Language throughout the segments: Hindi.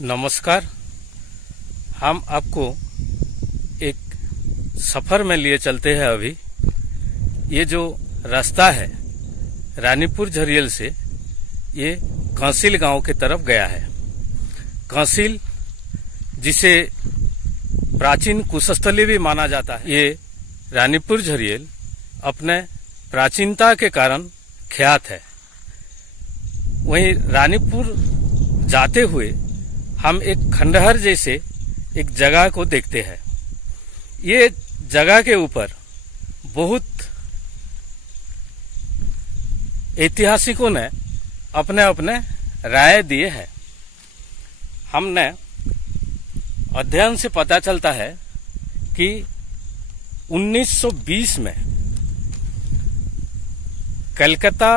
नमस्कार। हम आपको एक सफर में लिए चलते हैं। अभी ये जो रास्ता है रानीपुर झरियल से ये कांसिल गांव की तरफ गया है। कांसिल जिसे प्राचीन कुशस्थली भी माना जाता है, ये रानीपुर झरियल अपने प्राचीनता के कारण ख्यात है। वहीं रानीपुर जाते हुए हम एक खंडहर जैसे एक जगह को देखते हैं। ये जगह के ऊपर बहुत ऐतिहासिकों ने अपने अपने राय दिए हैं। हमने अध्ययन से पता चलता है कि 1920 में कलकत्ता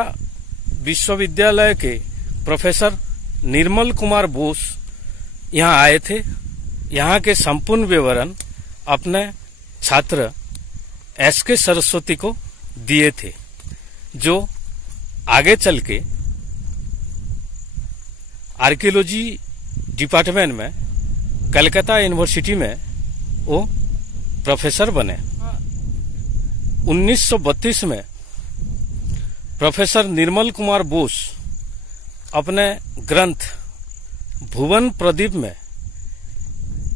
विश्वविद्यालय के प्रोफेसर निर्मल कुमार बोस यहाँ आए थे। यहाँ के संपूर्ण विवरण अपने छात्र एस.के. सरस्वती को दिए थे, जो आगे चल के आर्कियोलॉजी डिपार्टमेंट में कलकत्ता यूनिवर्सिटी में वो प्रोफेसर बने। 1932 में प्रोफेसर निर्मल कुमार बोस अपने ग्रंथ भुवन प्रदीप में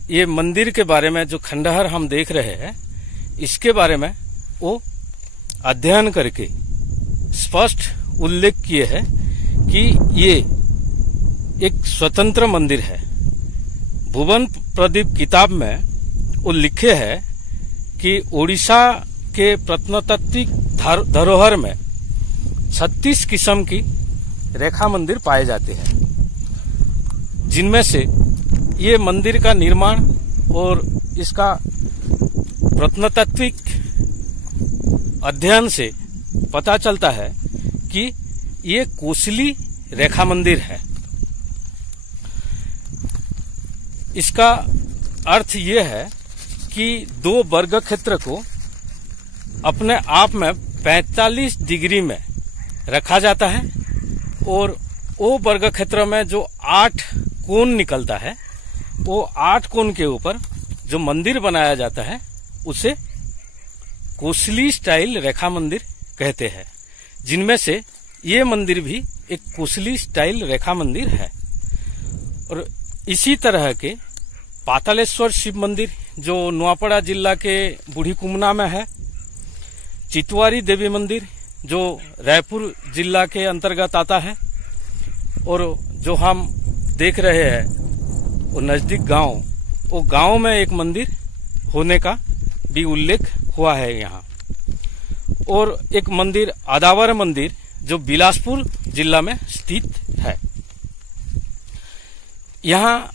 ये मंदिर के बारे में, जो खंडहर हम देख रहे हैं, इसके बारे में वो अध्ययन करके स्पष्ट उल्लेख किए हैं कि ये एक स्वतंत्र मंदिर है। भुवन प्रदीप किताब में वो लिखे हैं कि ओडिशा के प्रत्नतात्विक धरोहर में 36 किस्म की रेखा मंदिर पाए जाते हैं, जिनमें से ये मंदिर का निर्माण और इसका प्रत्नतात्विक अध्ययन से पता चलता है कि ये कोसली रेखा मंदिर है। इसका अर्थ ये है कि 2 वर्ग क्षेत्र को अपने आप में 45 डिग्री में रखा जाता है और वो वर्ग क्षेत्र में जो 8 कोण निकलता है, वो 8 कोण के ऊपर जो मंदिर बनाया जाता है उसे कोसली स्टाइल रेखा मंदिर कहते हैं, जिनमें से ये मंदिर भी एक कोसली स्टाइल रेखा मंदिर है। और इसी तरह के पातालेश्वर शिव मंदिर जो नुआपड़ा जिला के बूढ़ी कुमना में है, चितवारी देवी मंदिर जो रायपुर जिला के अंतर्गत आता है, और जो हम देख रहे हैं वो नजदीक गांव, वो गांव में एक मंदिर होने का भी उल्लेख हुआ है यहाँ। और एक मंदिर आदावर मंदिर जो बिलासपुर जिला में स्थित है। यहाँ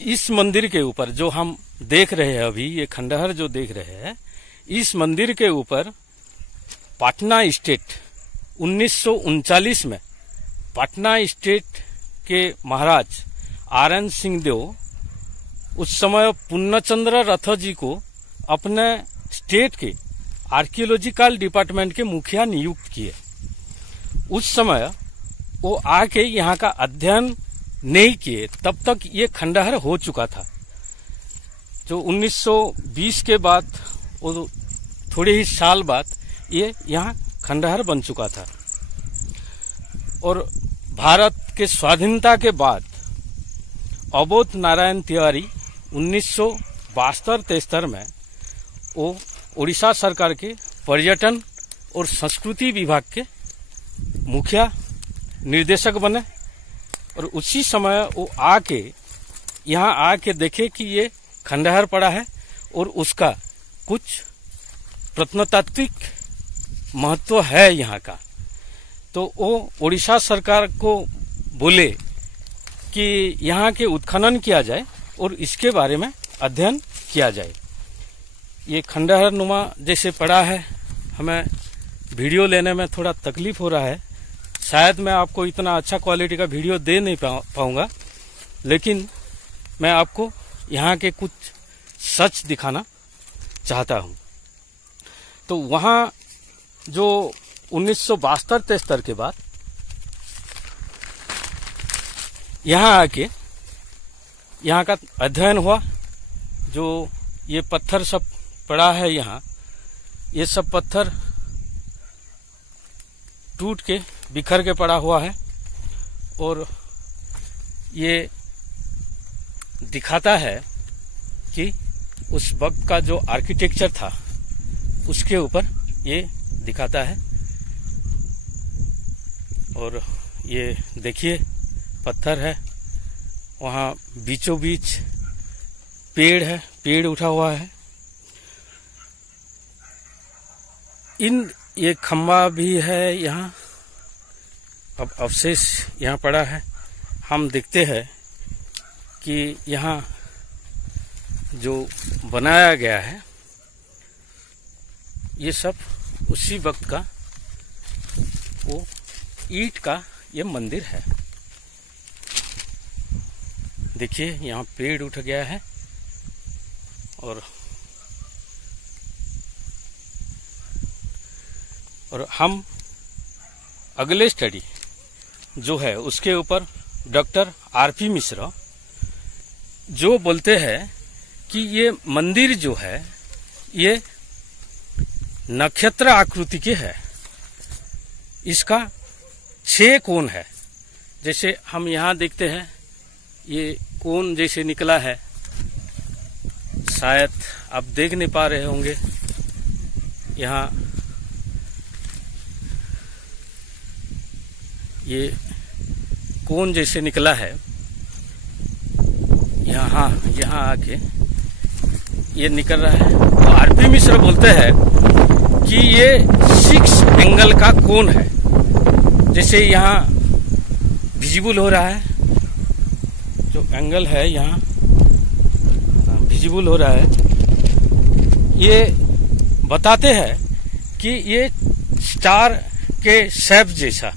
इस मंदिर के ऊपर जो हम देख रहे हैं, अभी ये खंडहर जो देख रहे हैं, इस मंदिर के ऊपर पटना स्टेट 1939 में पटना स्टेट के महाराज आर.एन. सिंहदेव उस समय पूर्णचंद्र रथ जी को अपने स्टेट के आर्कियोलॉजिकल डिपार्टमेंट के मुखिया नियुक्त किए। उस समय वो आके यहाँ का अध्ययन नहीं किए, तब तक ये खंडहर हो चुका था। जो 1920 के बाद, वो थोड़े ही साल बाद ये यहाँ खंडहर बन चुका था। और भारत के स्वाधीनता के बाद अबोध नारायण तिवारी 1972-73 में वो उड़ीसा सरकार के पर्यटन और संस्कृति विभाग के मुखिया निर्देशक बने। और उसी समय वो आके यहाँ आके देखे कि ये खंडहर पड़ा है और उसका कुछ प्रत्नतात्विक महत्व है यहाँ का। तो वो उड़ीसा सरकार को बोले कि यहाँ के उत्खनन किया जाए और इसके बारे में अध्ययन किया जाए। ये खंडहर नुमा जैसे पड़ा है, हमें वीडियो लेने में थोड़ा तकलीफ हो रहा है। शायद मैं आपको इतना अच्छा क्वालिटी का वीडियो दे नहीं पाऊंगा, लेकिन मैं आपको यहाँ के कुछ सच दिखाना चाहता हूँ। तो वहाँ जो 1972-73 के बाद यहाँ आके यहाँ का अध्ययन हुआ। जो ये पत्थर सब पड़ा है यहाँ, ये सब पत्थर टूट के बिखर के पड़ा हुआ है और ये दिखाता है कि उस वक्त का जो आर्किटेक्चर था उसके ऊपर ये दिखाता है। और ये देखिए पत्थर है, वहाँ बीचों बीच पेड़ है, पेड़ उठा हुआ है। ये खंबा भी है यहाँ, अब अवशेष यहाँ पड़ा है। हम देखते हैं कि यहाँ जो बनाया गया है ये सब उसी वक्त का वो ईंट का ये मंदिर है। देखिए यहाँ पेड़ उठ गया है और हम अगले स्टडी जो है उसके ऊपर डॉक्टर आरपी मिश्रा जो बोलते हैं कि ये मंदिर जो है ये नक्षत्र आकृति के है। इसका 6 कोण है। जैसे हम यहाँ देखते हैं ये कोण जैसे निकला है, शायद आप देख नहीं पा रहे होंगे। यहाँ ये कोण जैसे निकला है, यहाँ आके ये निकल रहा है। तो आरपी मिश्रा बोलते हैं कि ये 6 एंगल का कोण है। जैसे यहाँ विजिबल हो रहा है, जो एंगल है यहाँ विजिबल हो रहा है, ये बताते हैं कि ये स्टार के शेप जैसा,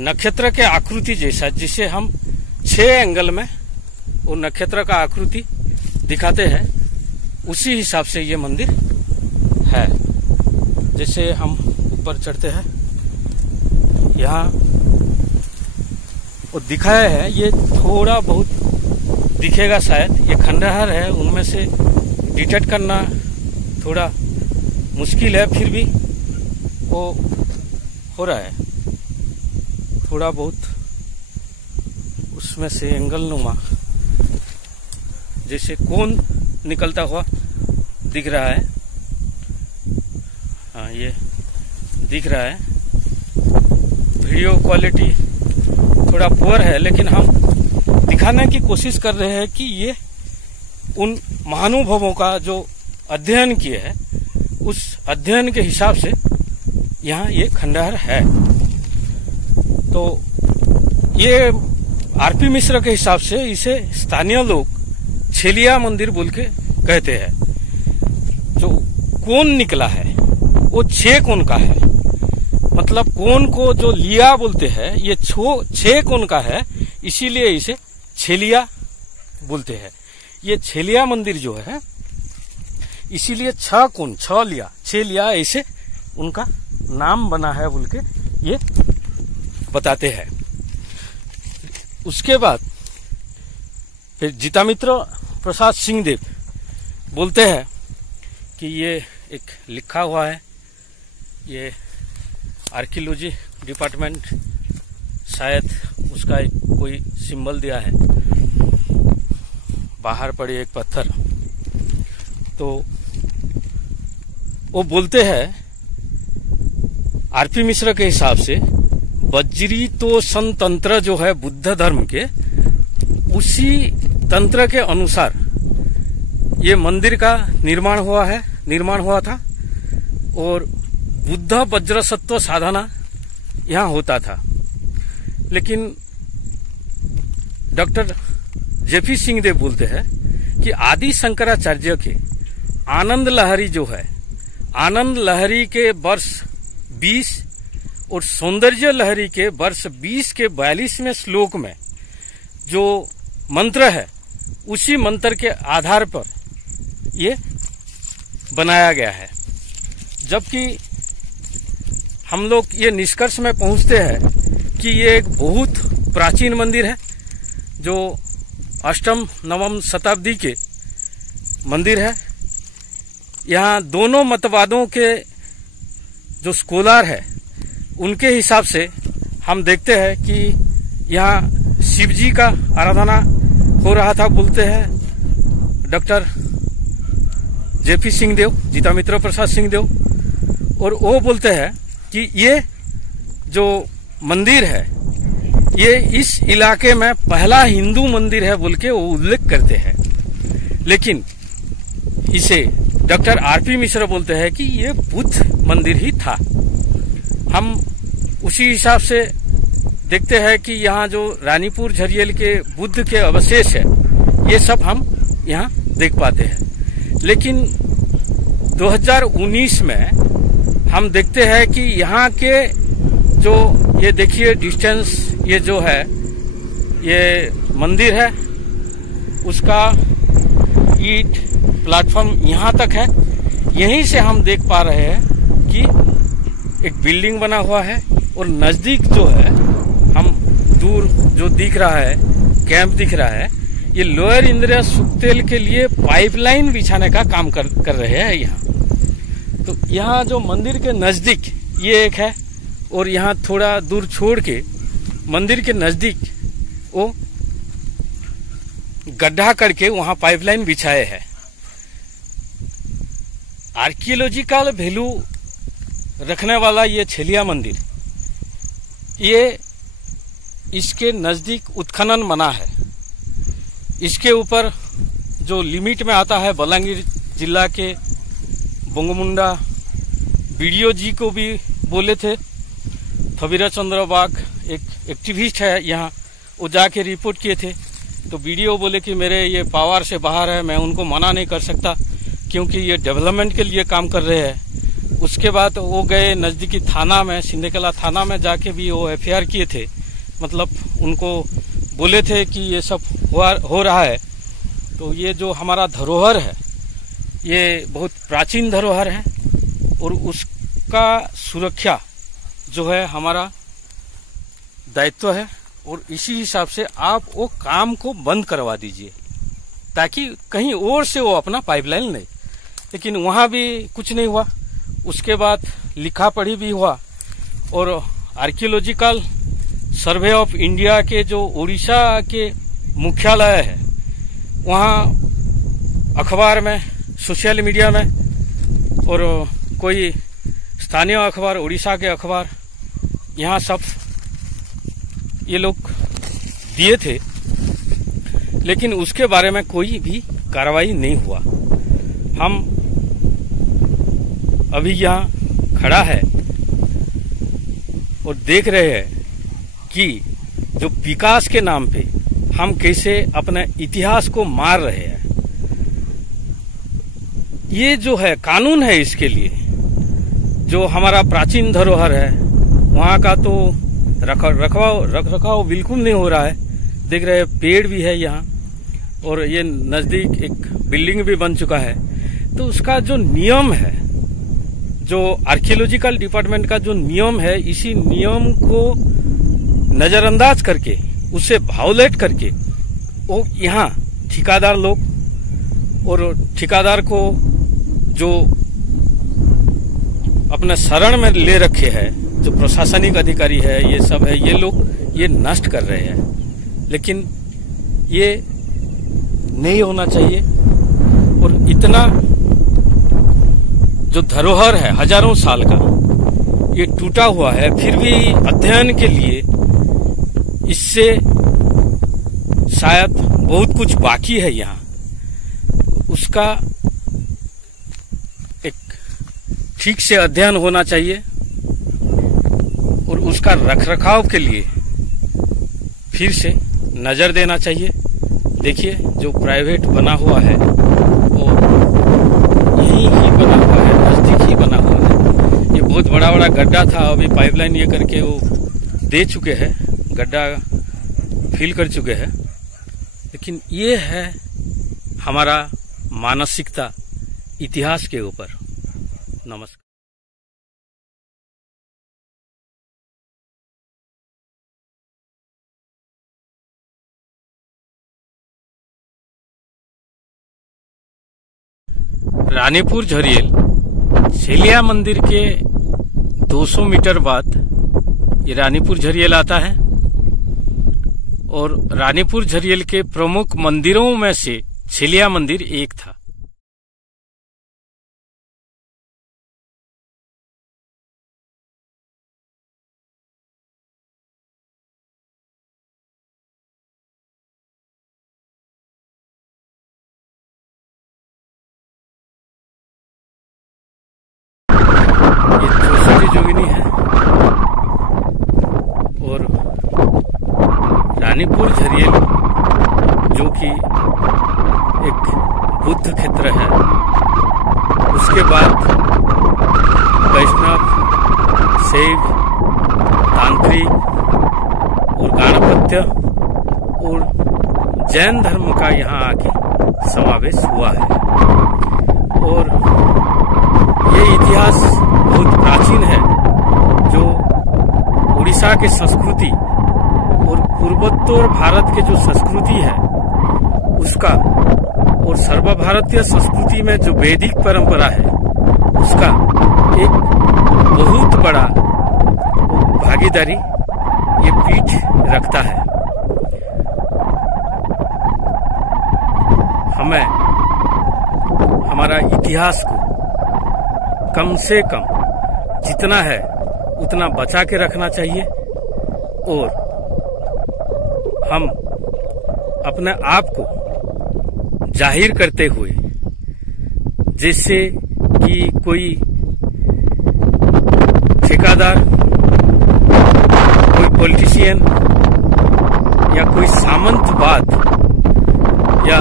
नक्षत्र के आकृति जैसा, जिसे हम 6 एंगल में वो नक्षत्र का आकृति दिखाते हैं, उसी हिसाब से ये मंदिर है। जैसे हम ऊपर चढ़ते हैं, यहाँ वो दिखाया है, ये थोड़ा बहुत दिखेगा शायद, ये खंडहर है, उनमें से डिटेक्ट करना थोड़ा मुश्किल है, फिर भी वो हो रहा है थोड़ा बहुत, उसमें से एंगल नुमा जैसे कोण निकलता हुआ दिख रहा है। हाँ, ये दिख रहा है। वीडियो क्वालिटी थोड़ा पुअर है, लेकिन हम दिखाने की कोशिश कर रहे हैं कि ये उन महानुभवों का जो अध्ययन किए हैं उस अध्ययन के हिसाब से यहाँ ये खंडहर है। तो ये आरपी मिश्रा के हिसाब से इसे स्थानीय लोग छेलिया मंदिर बोल के कहते हैं। जो कोण निकला है वो 6 कोण का है, मतलब कोण को जो लिया बोलते हैं, ये 6 कोण का है, इसीलिए इसे छेलिया बोलते हैं। ये छेलिया मंदिर जो है इसीलिए 6 कोण, 6 लिया ऐसे उनका नाम बना है बोल के ये बताते हैं। उसके बाद फिर जीतामित्र प्रसाद सिंहदेव बोलते हैं कि ये एक लिखा हुआ है, ये आर्कियोलॉजी डिपार्टमेंट शायद उसका एक कोई सिंबल दिया है, बाहर पड़े एक पत्थर। तो वो बोलते हैं आरपी मिश्रा के हिसाब से बज्री तो सन तंत्र जो है बुद्ध धर्म के, उसी तंत्र के अनुसार ये मंदिर का निर्माण हुआ था और बुद्ध वज्र सत्व साधना यहाँ होता था। लेकिन डॉक्टर जेपी सिंहदेव बोलते हैं कि आदि शंकराचार्य के आनंद लहरी जो है, आनंद लहरी के वर्ष 20 और सौंदर्य लहरी के वर्ष 20 के 42वें श्लोक में जो मंत्र है, उसी मंत्र के आधार पर ये बनाया गया है। जबकि हम लोग ये निष्कर्ष में पहुंचते हैं कि ये एक बहुत प्राचीन मंदिर है जो अष्टम नवम शताब्दी के मंदिर है। यहाँ दोनों मतवादों के जो स्कॉलर है उनके हिसाब से हम देखते हैं कि यहाँ शिव जी का आराधना हो रहा था, बोलते हैं डॉक्टर जेपी सिंहदेव, जीतामित्र प्रसाद सिंहदेव। और वो बोलते हैं कि ये जो मंदिर है ये इस इलाके में पहला हिंदू मंदिर है बोल के वो उल्लेख करते हैं। लेकिन इसे डॉक्टर आरपी मिश्रा बोलते हैं कि ये बुद्ध मंदिर ही था। हम उसी हिसाब से देखते हैं कि यहाँ जो रानीपुर झरियल के बुद्ध के अवशेष है ये सब हम यहाँ देख पाते हैं। लेकिन 2019 में हम देखते हैं कि यहाँ के जो ये देखिए डिस्टेंस, ये जो है ये मंदिर है उसका ईंट प्लेटफॉर्म यहाँ तक है। यहीं से हम देख पा रहे हैं कि एक बिल्डिंग बना हुआ है और नजदीक जो है हम दूर जो दिख रहा है कैंप दिख रहा है, ये लोअर इंद्रिया सुखतेल के लिए पाइपलाइन बिछाने का काम कर रहे हैं यहाँ। तो यहाँ जो मंदिर के नजदीक ये एक है और यहाँ थोड़ा दूर छोड़ के मंदिर के नजदीक वो गड्ढा करके वहां पाइपलाइन बिछाए है। आर्कियोलॉजिकल वैल्यू रखने वाला ये छेलिया मंदिर, ये इसके नजदीक उत्खनन मना है। इसके ऊपर जो लिमिट में आता है बलांगीर जिला के बोंगमुंडा बीडीओ जी को भी बोले थे, थबीरा चंद्र बाग एक एक्टिविस्ट है यहाँ, वो जाके रिपोर्ट किए थे। तो बीडीओ बोले कि मेरे ये पावर से बाहर है, मैं उनको मना नहीं कर सकता क्योंकि ये डेवलपमेंट के लिए काम कर रहे हैं। उसके बाद वो गए नज़दीकी थाना में, सिंधेकला थाना में जाके भी वो एफआईआर किए थे, मतलब उनको बोले थे कि ये सब हो रहा है। तो ये जो हमारा धरोहर है ये बहुत प्राचीन धरोहर है और उसका सुरक्षा जो है हमारा दायित्व है। और इसी हिसाब से आप वो काम को बंद करवा दीजिए ताकि कहीं और से वो अपना पाइपलाइन ले। लेकिन वहां भी कुछ नहीं हुआ। उसके बाद लिखा पढ़ी भी हुआ और आर्कियोलॉजिकल सर्वे ऑफ इंडिया के जो उड़ीसा के मुख्यालय है वहां अखबार में, सोशल मीडिया में और कोई स्थानीय अखबार, उड़ीसा के अखबार, यहाँ सब ये लोग दिए थे, लेकिन उसके बारे में कोई भी कार्रवाई नहीं हुआ। हम अभी यहाँ खड़ा है और देख रहे हैं कि जो विकास के नाम पे हम कैसे अपने इतिहास को मार रहे हैं। ये जो है कानून है, इसके लिए जो हमारा प्राचीन धरोहर है वहाँ का तो रख रखाव बिल्कुल नहीं हो रहा है। देख रहे हैं पेड़ भी है यहाँ और ये नजदीक एक बिल्डिंग भी बन चुका है। तो उसका जो नियम है, जो आर्कियोलॉजिकल डिपार्टमेंट का जो नियम है, इसी नियम को नजरअंदाज करके, उसे वायोलेट करके वो यहाँ ठेकेदार लोग और ठेकेदार को जो अपने शरण में ले रखे हैं, जो प्रशासनिक अधिकारी है, ये सब है, ये लोग ये नष्ट कर रहे हैं। लेकिन ये नहीं होना चाहिए। और इतना जो धरोहर है हजारों साल का, ये टूटा हुआ है, फिर भी अध्ययन के लिए इससे शायद बहुत कुछ बाकी है यहाँ। उसका एक ठीक से अध्ययन होना चाहिए और उसका रखरखाव के लिए फिर से नजर देना चाहिए। देखिए जो प्राइवेट बना हुआ है वो यहीं ही बना हुआ है, नजदीक ही बना हुआ है। ये बहुत बड़ा बड़ा गड्ढा था, अभी पाइपलाइन ये करके वो दे चुके हैं, गड्ढा फिल कर चुके हैं। लेकिन ये है हमारा मानसिकता इतिहास के ऊपर। नमस्कार। रानीपुर झरियल छेलिया मंदिर के 200 मीटर बाद ये रानीपुर झरियल आता है और रानीपुर झरियल के प्रमुख मंदिरों में से छेलिया मंदिर एक था। ये चौसठी जोगिनी है और रानीपुर झरियल जो कि एक बुद्ध क्षेत्र है, उसके बाद वैष्णव, शैव, तांत्रिक और गाणपत्य और जैन धर्म का यहाँ आके समावेश हुआ है। और ये इतिहास बहुत प्राचीन है, जो उड़ीसा के संस्कृति और पूर्वोत्तर भारत के जो संस्कृति है उसका, और सर्वभारतीय संस्कृति में जो वैदिक परंपरा है उसका एक बहुत बड़ा भागीदारी ये पीठ रखता है। हमें हमारा इतिहास को कम से कम जितना है उतना बचा के रखना चाहिए और हम अपने आप को जाहिर करते हुए, जैसे कि कोई ठेकेदार, कोई पॉलिटिशियन या कोई सामंतवाद या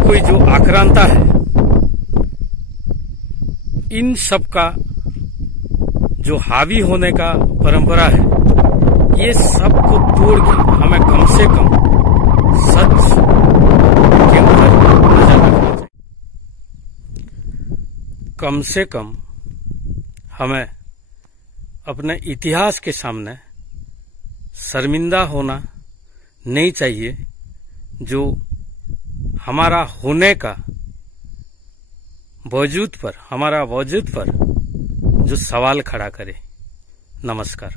कोई जो आक्रांता है, इन सब का जो हावी होने का परंपरा है, ये सब को तोड़ के हमें कम से कम सच के ऊपर नजर रखना चाहिए। कम से कम हमें अपने इतिहास के सामने शर्मिंदा होना नहीं चाहिए, जो हमारा होने का वजूद पर, हमारा वजूद पर जो सवाल खड़ा करे। नमस्कार।